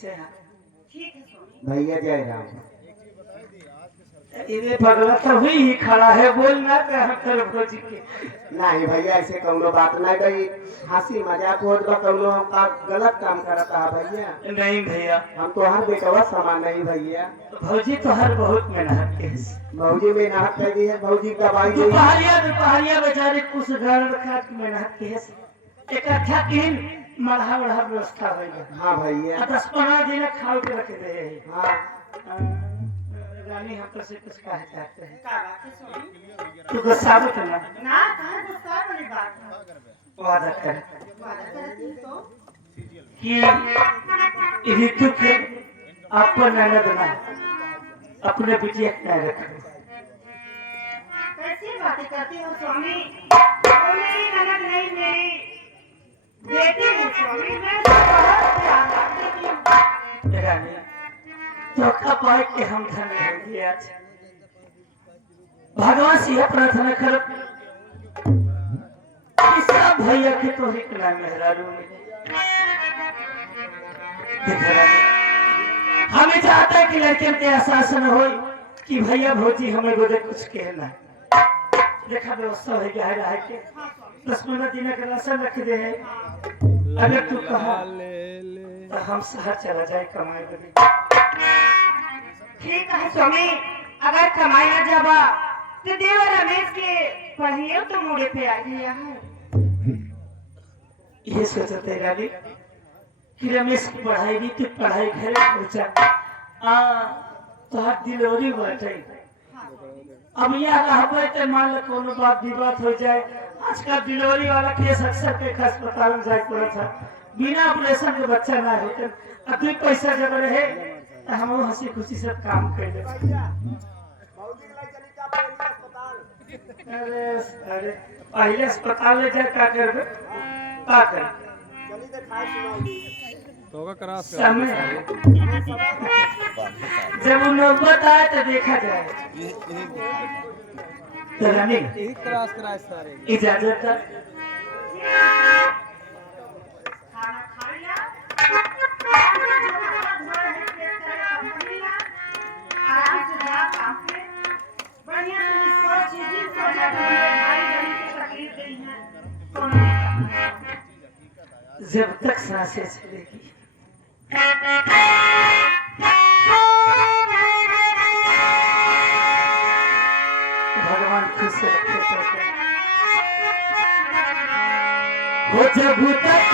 से हाँ ठीक है स्वामी। भैया जय राम। इधर पगला तो हुई ही खड़ा है, बोल ना कर कर भौजी के। नहीं भैया ऐसे कौनो बात नहीं भाई, हंसी मजाक होत बा, कौनो हम का गलत काम करता है भैया। नहीं भैया, हम तो हर बेटवा समान नहीं भैया। भौजी तो हर बहुत मेहनत के भौजी में नाहक कर दी है, भौजी दवाई दी है। दोपहरिया बेचारे कुछ घर का मेहनत के एक अच्छा तीन मढ़ा बढ़ा व्यवस्था होगा। हाँ भैया 10-15 दिन खाओ के रख दे। हाँ। रानी हम तो से कुछ कहना चाहते हैं। का बात है स्वामी? तू गुस्सा मत ना, ना कहाँ गुस्सा वाली बात है। वादा कर वादा करती तो कि ऋतु के आपको ननद ना अपने बिटिया के नहीं रखो। कैसी बातें करती हो स्वामी? वो मेरी ननद नहीं, मेरी बेटी है स्वामी। मैं तो बहुत प्यार करती हूँ। रानी धोखा पाए के हम धन्य हो गए आज। भगवान से यह प्रार्थना करो कि सब भैया के तो ही कला मेहरारू मिले। देख रानी, हमें चाहता है कि लड़कियों के एहसास न हो कि भैया भौजी हमें बोले कुछ कहना। देखा व्यवस्था हो गया है के 10-15 दिन का राशन रख दे है। अगर तू कहा तो हम शहर चला जाए कमाए बदे। ठीक है स्वामी, अगर कमाई न जाबा तो देव रमेश के पढ़िए तो मुड़े पे आ गया है। ये सोचते रानी कि रमेश की पढ़ाई भी, तू पढ़ाई घरे पहुंचा तो हर डिलीवरी बैठे। अब यहाँ रहबे तो मान लो कोनो बात विवाद हो जाए। आजकल डिलीवरी वाला केस अक्सर के अस्पताल में जाए पड़ा था, बिना ऑपरेशन के बच्चा ना होते। अब तू पैसा जब रहे तो हम हंसी खुशी से काम कर ले। अरे अरे पहले अस्पताल ले जाए का करबे, का कर समय जब वो नौबत आए तो देखा जाए। तो रानी इजाजत दे। खाना खा लिया? आराम से जा काम पे। बढ़िया से निश्चित चीजें सोचा करिए, भाई बहन की तकलीफ नहीं है। तो नहीं करना। जब तक सांसें चलेगी भगवान खुश रखे तो वो जब तक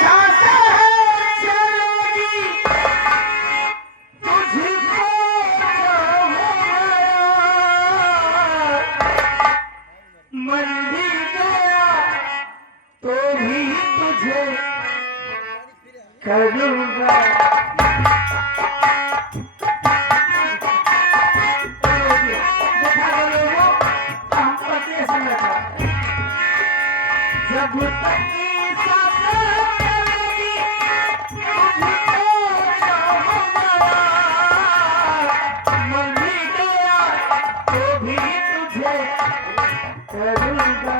सांसें चलेगी तुझको मर भी गया तो भी तुझे करूँगा। जब तक सांसें चलेगी तुझको चाहूँगा, मर भी गया तो भी तुझे करूँगा।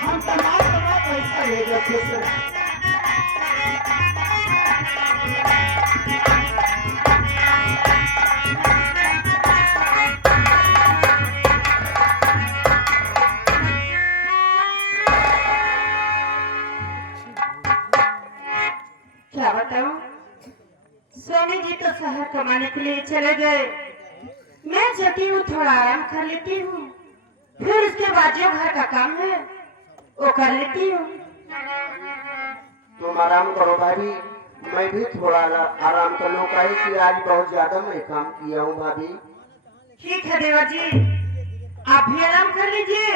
हम समाज पैसा ले जाते क्या बताऊं? स्वामी जी तो शहर कमाने के लिए चले गए। मैं चलती हूँ, थोड़ा आराम कर लेती हूँ, फिर उसके बाद जो घर का काम है वो कर लेती हूँ। तुम आराम करो भाभी, मैं भी थोड़ा आराम कर लूँ, कहे कि आज बहुत ज्यादा मैं काम किया हूँ भाभी। ठीक है देवर जी, आप भी आराम कर लीजिए,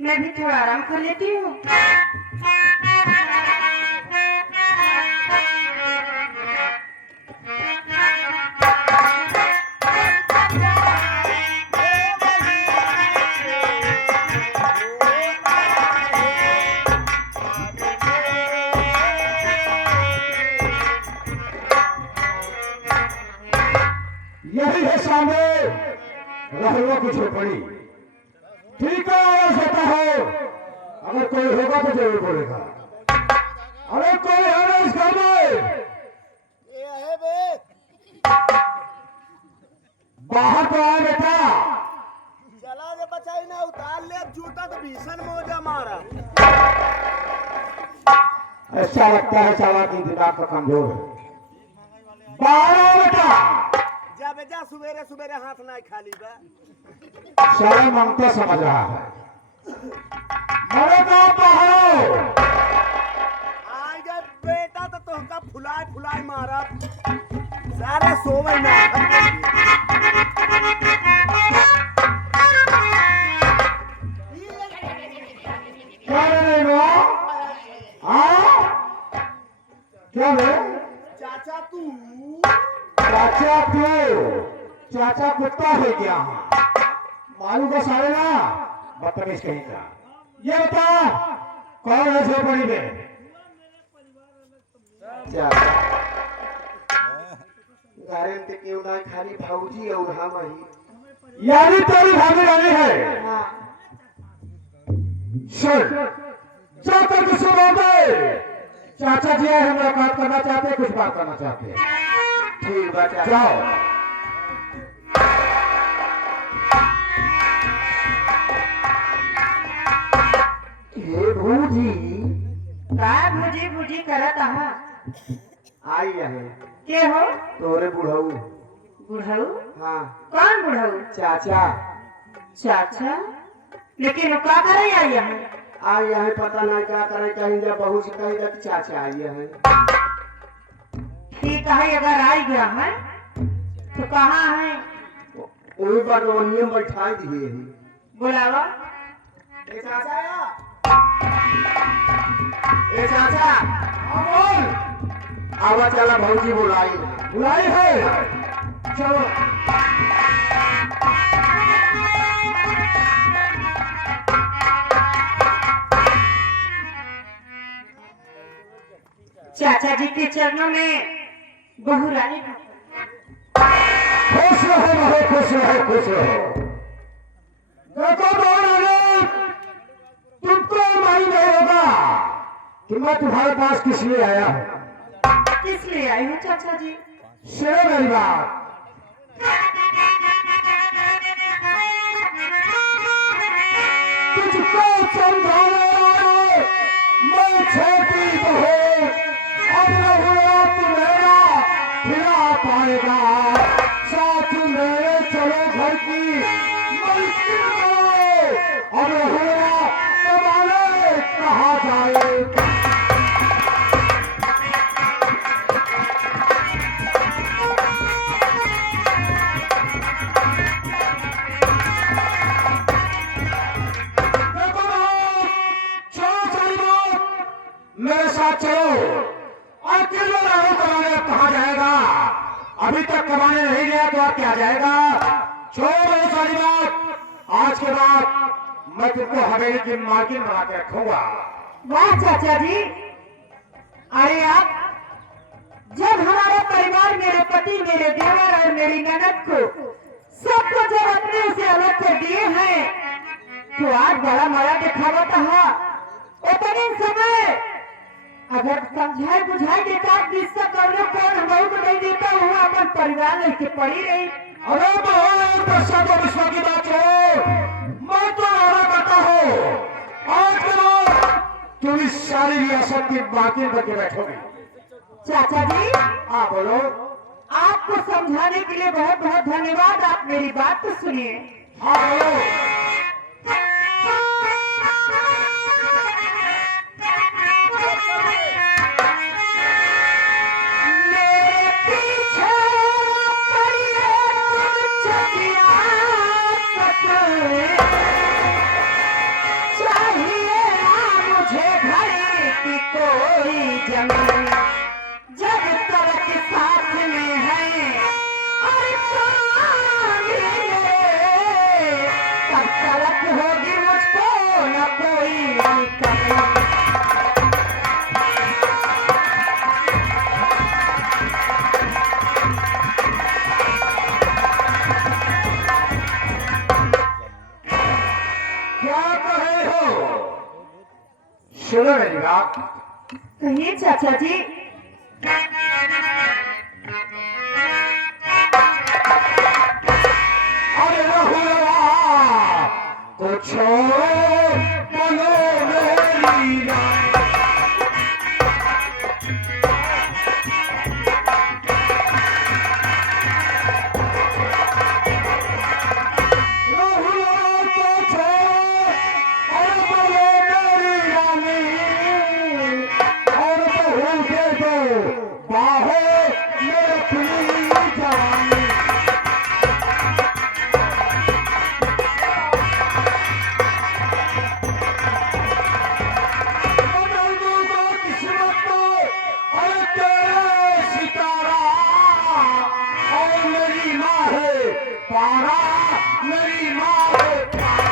मैं भी थोड़ा आराम कर लेती हूँ। यही है सामने रहलुआ की झोपड़ी। ठीक है, आवाज होता है, अगर कोई होगा तो जरूर बोलेगा। अरे कोई है ना इस घर में? बाहर तो आए बेटा। चला रे बचाई ना, उतार ले जूता तो भीषण मौजा मारा। ऐसा लगता है साला की दिमाग का कमजोर है। बाहर आओ बेटा। जा बेजा, सुबेरे सुबेरे हाथ ना खाली बा। साला मांगता समझ रहा है। मेरे गाँव बाहर आओ। आई गए बेटा, तो तोहका फुलाए फुलाए मारा सारे सोवे ना। क्या रे लो? हाँ? क्या रे? चाचा तू चाचा तू? चाचा कुत्ता है क्या? मालूम को सारे ना बदतमीज कहीं का। ये बता कौन है झोपड़ी में? गारे में क्यों ना खाली भाऊजी और हम ही। यानी तेरी भाभी रानी है। हाँ। सुन, जाकर किसी बोल दे चाचा जी है, मुलाकात करना चाहते हैं, कुछ बात करना चाहते हैं। ठीक बात है। जाओ। हे भूजी का भुजी भुजी करत आहा? आई है के हो? तोरे बुढ़ऊ। बुढ़ऊ? हाँ कौन बुढ़ऊ? चाचा चाचा? लेकिन वो का करे आई है? आई है, पता नहीं क्या करे, कहीं जब बहू से कहीं जब चाचा आई है। ठीक है, अगर आई गया है तो कहाँ है? वही पर रोनियम बैठा दिए ही। बुलावा। ए चाचा या? ए चाचा हाँ बोल। आवाज चला, भौजी बुलाई। बुलाई है, चलो। चाचा जी के चरणों में बहू रानी खुश रहो रहो, खुश रहो, खुश रहो। देखो महारानी, तुमको मालूम नहीं होगा कि मैं तुम्हारे पास किस लिए आया हूँ। किस लिए आई हूँ चाचा जी? सुनो मेरी बात। तुझको समझाने वाले मैं छोटी बहू, अब रहुआ तुम्हेरा खिला पाएगा। साथ मेरे चलो घर की मलकिन करो, अब रहुआ कमाने कहा जाए। मेरे साथ चलो। और किलो राहु कमाने कहा जाएगा? अभी तक कमाने नहीं गया तो अब क्या जाएगा? छोड़ो सारी बात, आज के बाद मैं तुमको हवेली की मालकिन बना के रखूंगा। वाह चाचा जी, अरे आप जब हमारे परिवार, मेरे पति, मेरे देवर और मेरी ननद को सबको जब अपने से अलग कर दिए हैं तो आज बड़ा मरा दिखावा था। उतने समय अगर समझाए बुझाए देता किसका कौनो कौन हमको को नहीं देता, वो अपन परिवार लेके पड़ी रही। अरे बहुत वर्षा तो विश्व की बात हो, मैं तो वादा करता हूँ आज के बाद तुम इस सारी रियासत की बातें करके बैठोगे। चाचा जी, हाँ बोलो। आपको समझाने के लिए बहुत बहुत धन्यवाद। आप मेरी बात तो सुनिए। हाँ बोलो। मेरे पीछे पड़िए चकिया ससुर, चाहिए ना मुझे घड़ी की कोई जमीन, जब तक साथ में है और साथ में, तब तक होगी मुझको न कोई कमी। क्या कर रहे हो? सुनो मेरी बात। कहिए चाचा जी। अरे रहुआ कुछ बोलो मेरी बात। रहुआ कुछ अरे बोलो मेरी रानी, और बहू के दो बाहें मेरे प्रिय जवानी। किस्मत और तेरे सितारा, और मेरी माँ है पारा, मेरी माँ है पारा।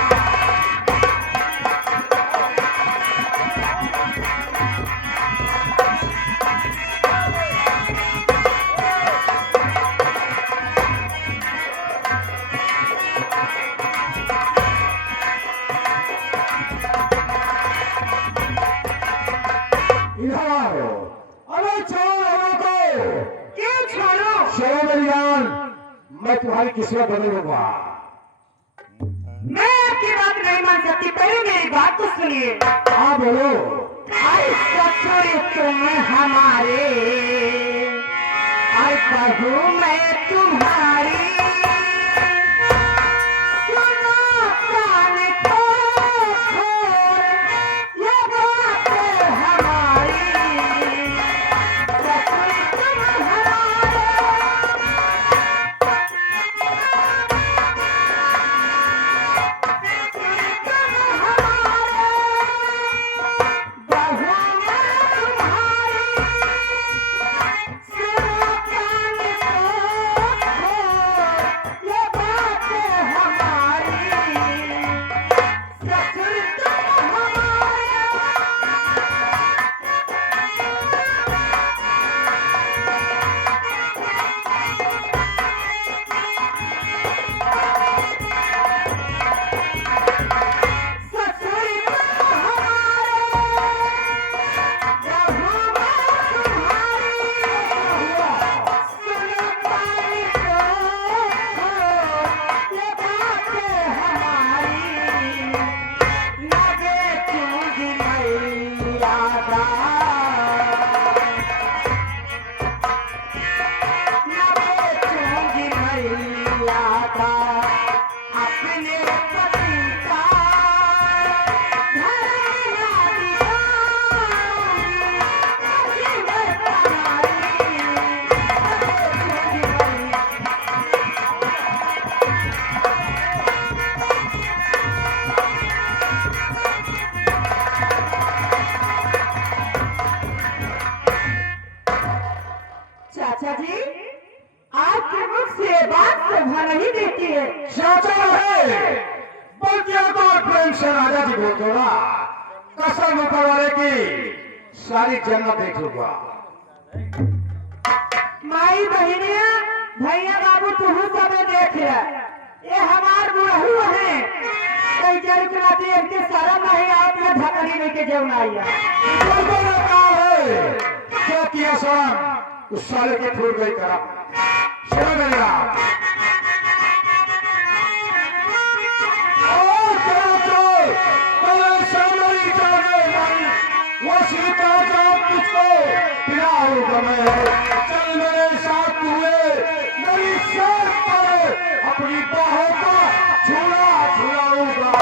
इधर आओ। अरे छोड़ो लोगों को। क्यों छोड़ो? चलो मेरी जान, मैं तुम्हारी किस्मत बदलूंगा। मैं आपकी बात नहीं मान सकती, पहले मेरी बात तो सुनिए। हाँ बोलो। अरे ससुर तुम हमारे, अरे बहू मैं तुम्हारी, सुनो कान खोल, ये बात हमारी, ससुर तुम हमारे, चाचा जी, आपके मुख से ये बात शोभा नहीं देती है। चाचा है, बल्कि एक बार प्रेम से राजा जी बोल दो ना, कसम ऊपर वाले की सारी जन्नत देख लूंगा। माई बहनिया भैया बाबू तुहू सब देख ले, ये हमार बुढ़ऊ है, कोई चरित्र देख के शर्म नहीं आपने धकड़ी में के जौन आइया। जो किया शर्म उस साले की फूट गई करम। सुनो मेरी बात। वो सीता जा मुझको पिलाओ गमे, चल मेरे साथ हुए की बाहों को झूला झूलाऊंगा।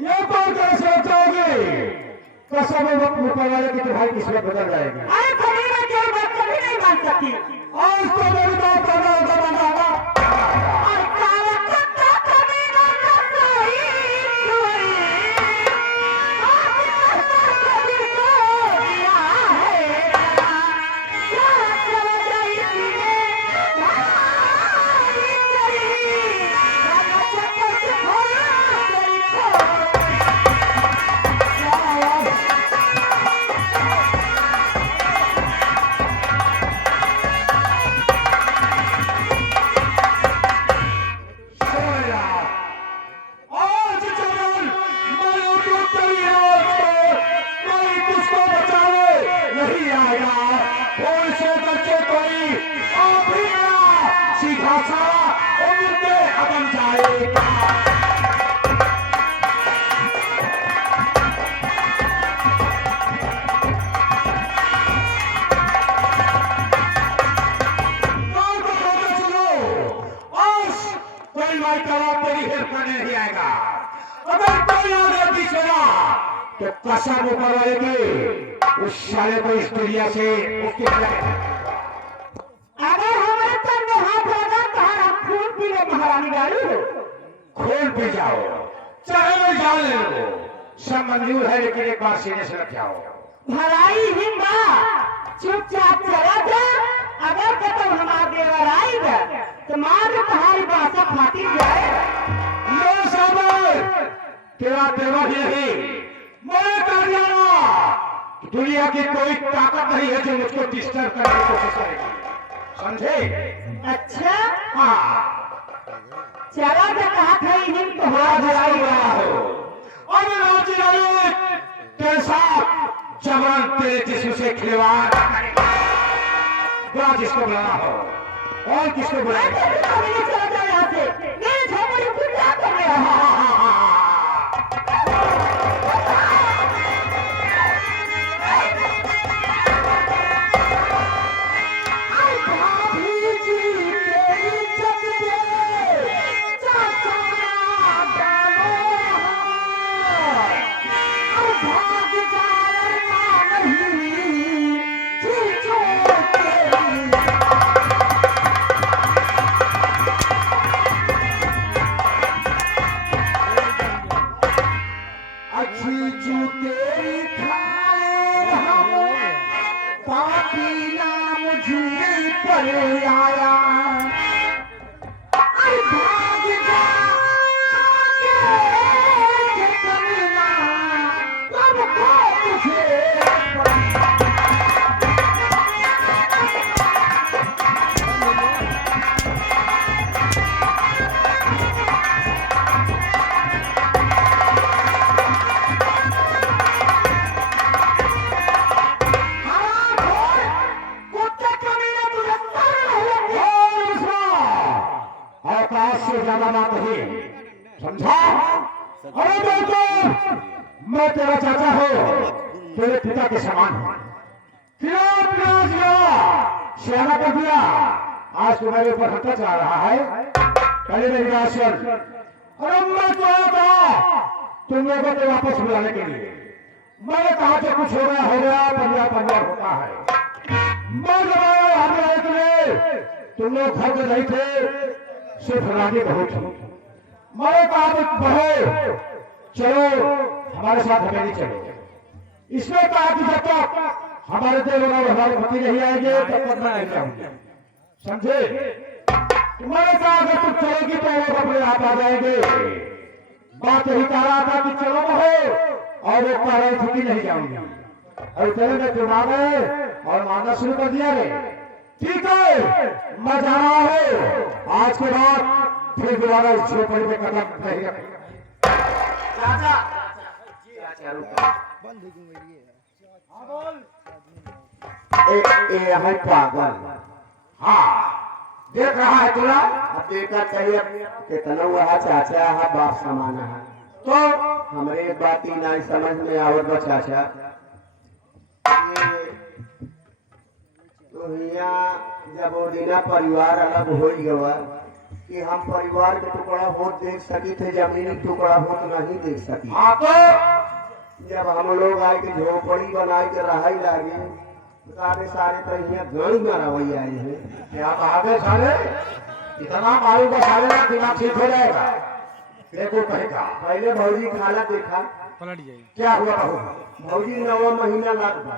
ये तो कैसे सोचोगे? कसम वक्त मुकाबले की तुम्हारी किस्मत बदल जाएगी। अरे कभी मैं तेरी बात कभी नहीं मान सकती। आज तो मेरी बात करना होगा बनाना। और काला कुत्ता कभी ना कसाई कोई। आज तक कभी को दिया है। क्या चला जाए इसमें भाई तेरी। राजा चक्कर से खोया तेरी को। आज जवान मरो तो तेरी आवाज को कोई तुझको बचावे नहीं आएगा। कोई से बच्चे कोई आप ही ना सीधा सा उम्र के अदम जाएगा। कोई माई कबाब तेरी हेल्प करने नहीं आएगा। अगर कोई आगे पीछेगा तो कसम ऊपर रहेगी उस साले को इस दुनिया से उसकी अगर हमारे तंग हाथ लगा तो हम खून पी ले महारानी गाड़ी हो। खून पी जाओ चाहे मैं जान ले लो सब मंजूर है लेकिन एक बार सीने से रख जाओ। भलाई हिंदा चुपचाप चला जा। अगर कतौ हमारा देवर आएगा तो मार तुम्हारी बासा फाटी जाए। लो साबर तेरा देवा ही नहीं मैं कर जाना। दुनिया की कोई ताकत नहीं है जो मुझको डिस्टर्ब करने की कोशिश करेगी समझे। अच्छा हाँ चला जा कहा था हिंद तो आज आई रहा हो अब राजी रहो तेरे साथ जबरन तेरे जिस्म से खिलवाड़ करेगा। बुला जिसको बुलाना हो और किसको बुलाएगा। चला जा यहाँ से। मेरे झोपड़ी को क्या कर रहे हो? समझा। अरे बेटा मैं तेरा चाचा हूँ तेरे पिता के समान हूँ। सियाना कर दिया आज तुम्हारे ऊपर हत्या चला रहा है। पहले मेरी बात सुन। अरे मैं तो आया था तुम लोगों को वापस बुलाने के लिए। मैंने कहा जो कुछ हो गया पंजा पंजा होता है। मैं जब आया हमें के लिए तुम लोग घर में नहीं थे सिर्फ रानी बहू थी। मैंने कहा बहू चलो हमारे साथ हमें चलो। इसने कहा कि जब तक हमारे देवर और हमारे पति नहीं आएंगे तब तक मैं नहीं जाऊंगी समझे। मैंने कहा अगर तुम चलोगी तो वो अपने आप आ जाएंगे। बात यही कह रहा था कि चलो बहू और वो कह रही थी कि नहीं जाऊंगी। और तेरे ने तुम आ गए और मारना शुरू कर दिया रे। ठीक है मैं जा रहा हूँ आज के बाद फिर दोबारा इस झोपड़ी में कदम नहीं रखेगा। ए है पागल। हाँ देख रहा है तुला अब देखा चाहिए कितना वहा चाचा है बाप समाना है तो हमरे एक बात ही नहीं समझ में आवत बा चाचा तो यहाँ जब वो दिना परिवार अलग हो गवा कि हम परिवार के टुकड़ा बहुत देख सकी थे जमीनी टुकड़ा बहुत नहीं देख सकी हाँ तो जब हम लोग आए के झोपड़ी बनाए के रहाई लागे सारे सारे तो यहाँ गणी मरवई आए हैं क्या कहा साले इतना मारू का साले का दिमाग ठीक हो जाएगा देखो कहेगा पहले भौजी खाला देखा क्या हुआ बहू भौजी 9वां महीना लग गया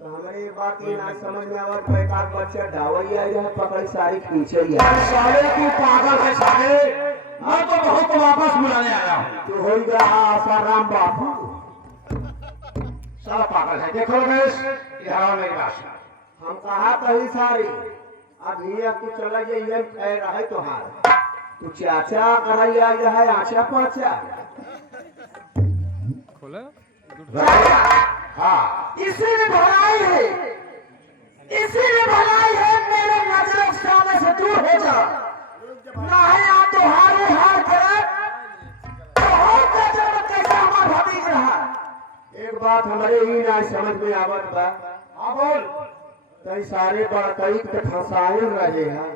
तो हमारे एक बात ये ना समझ में आवत एक आध बच्चा ढावई आई है पकड़ सारी खींचे ही है साले तू पागल है साले मैं तो बहुत वापस बुलाने आया हूँ तो हो गया आसाराम बापू साला पागल है देखो रमेश इधर आओ मेरी बात सुन। हम कहा कही सारी अब ये तू चला जाइए खैर रहे तो हार तू चाचा कराई आई है आचा पाचा हाँ इसी में भलाई है, इसी में भलाई है। मेरे नजरों के सामने से दूर हो जा, ना है आप तो हारे हार कर तो हो नजर में कैसा हमारा भतीज रहा। एक बात हमारे ही ना समझ में आवत बा हाँ बोल कई सारे बड़कई के फंसाए रहे हैं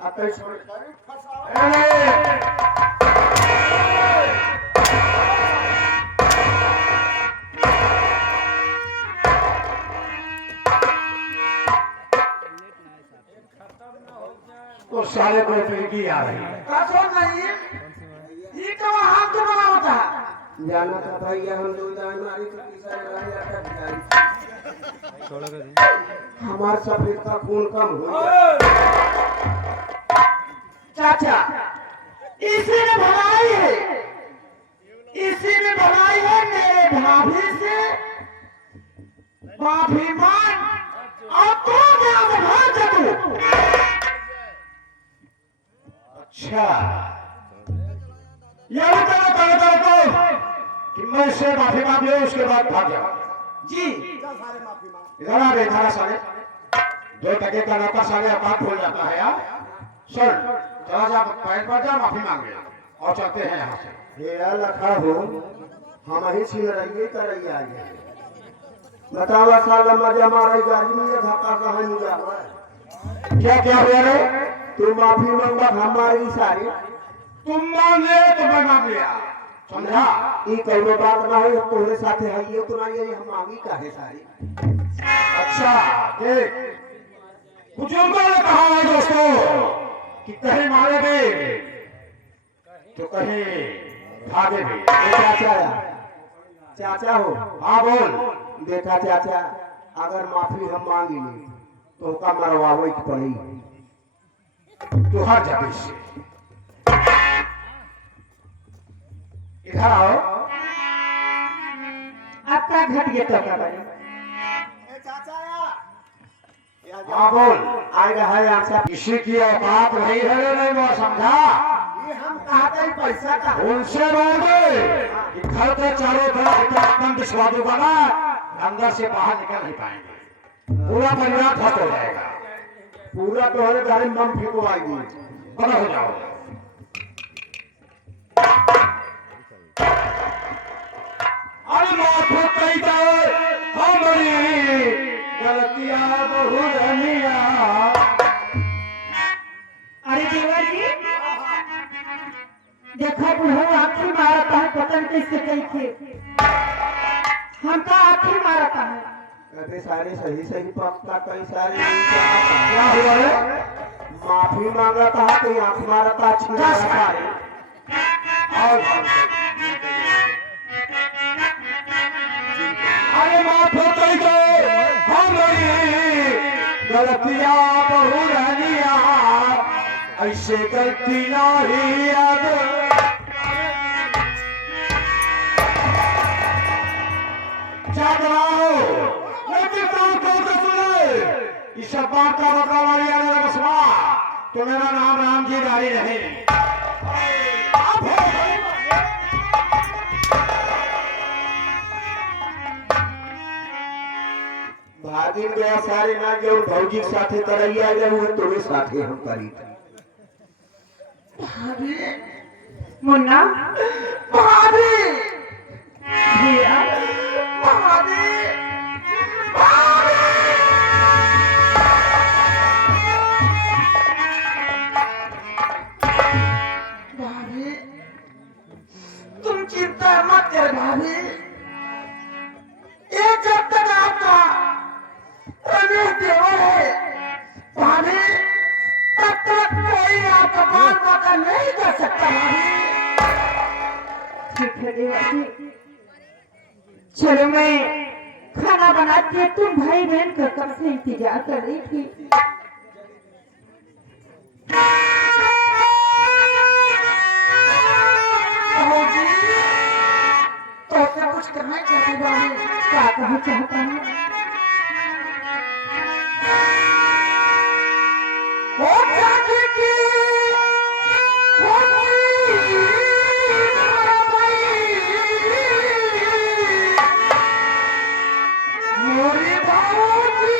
अब कई तो साले को पिलकी आ रही है कसो नहीं ये तो हाथ तो बना होता है। जाना था भैया हम दो जान मारी तो किसा रहे अटक जाए हमार सफेद का खून कम हो गया चाचा इसी में भलाई है, इसी में भलाई है। मेरे भाभी से माफी मांग और तू मेरा भाग जगू। अच्छा यही कहना तो कि मैं इससे माफी मांग लिया उसके बाद भाग जाओ जी इधर आ बेचारा साले 2 टके का नौका साले अकाउंट खोल जाता है यार सुन चला जा पैर पर जा माफी मांग लिया और चलते हैं यहाँ से ये लखा हो हम ही छीन रही कर रही है बतावा साला मजा मारे गाड़ी में ये धक्का कहाँ नहीं जावा क्या क्या हुआ रे तू माफी मांगा हमारी सारी तुम मांगे तो मैं मांग लिया समझा ये कौनो बात ना हो तोहरे साथे है ये तो ना ये हम मांगी काहे सारी अच्छा देख बुजुर्गों ने कहा है दोस्तों कि कहीं मारोगे तो कहीं भागे भी ए चाचा चाचा हो हाँ बोल देखा चाचा अगर माफी हम मांगी नहीं तो का मरवावे की पड़ी तू हर जा से इधर आओ आपका घट गया तो का भाई हाँ बोल आए रहा आशा किसी की औकात नहीं है नहीं वो समझा ये हम कहते हैं पैसा का उनसे बोल दे कि घर के चारों तरफ इतना बिछवा दूंगा ना अंदर से बाहर निकल नहीं पाएंगे पूरा परिवार खत्म हो जाएगा पूरा तोहरे घर में बम फेंकवाएगी बड़ा हो जाओ अरे माफो कही जाए हमारी गलतियां बहुरनिया अरे देवर जी देखो बुढ़ो आखी मारता है पता नहीं कैसे कैसे हमका आखी मारता है। कहते सारे सही सही पक्का कई सारे क्या हुआ है माफी मांगा था तो आंख मारा था छीना सारे और अरे माफो कही जाए हमारी गलतियां बहुरनिया ऐसे गलती नहीं याद जागराओ लेकिन तो सुने इस सब बात का बदला वाली आने बसवा तो मेरा नाम राम जी गाड़ी नहीं भाग बाकी गया सारे ना जो भौजी के साथे करैया जाऊ है तोरे साथे हम करी मुन्ना भाभी भैया भाभी भाभी तुम चिंता मत कर भाभी ये जब तक आपका रमेश देवर है भाभी तब तक कोई आपका बाल बाका नहीं कर सकता भाभी ठीक है देवा जी चलो मैं खाना बनाती है तुम भाई बहन का कब से इंतजार कर रही थी जी तो क्या कुछ करना चाहती भाभी क्या कहना चाहता हूँ वो चाहती कि मोरी भाऊजी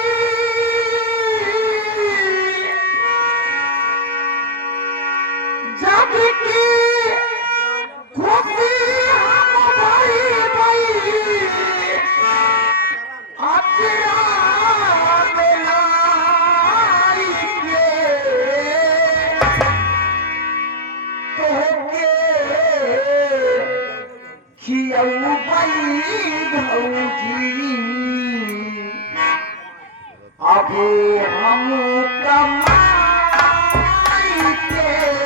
जब की खुशी हम भाई भाई आचिया अब हम कमाई के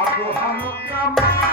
अब हम कमाई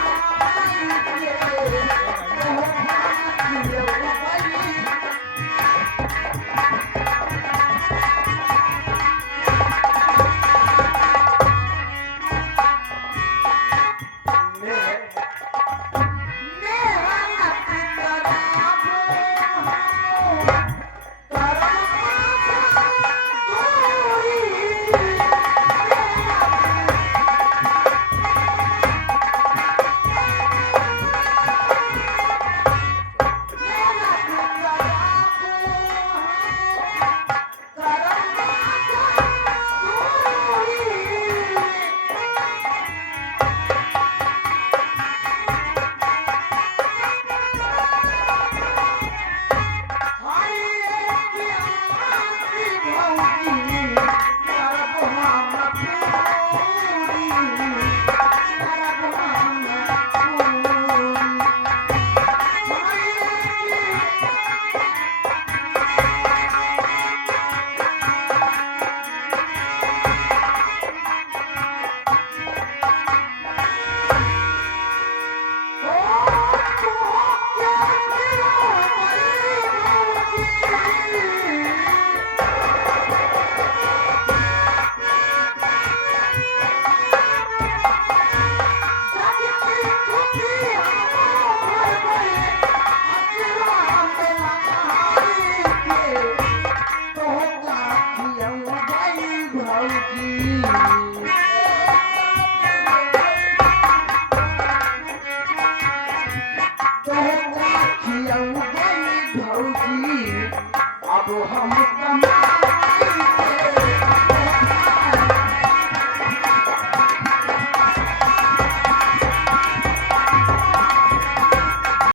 अब हम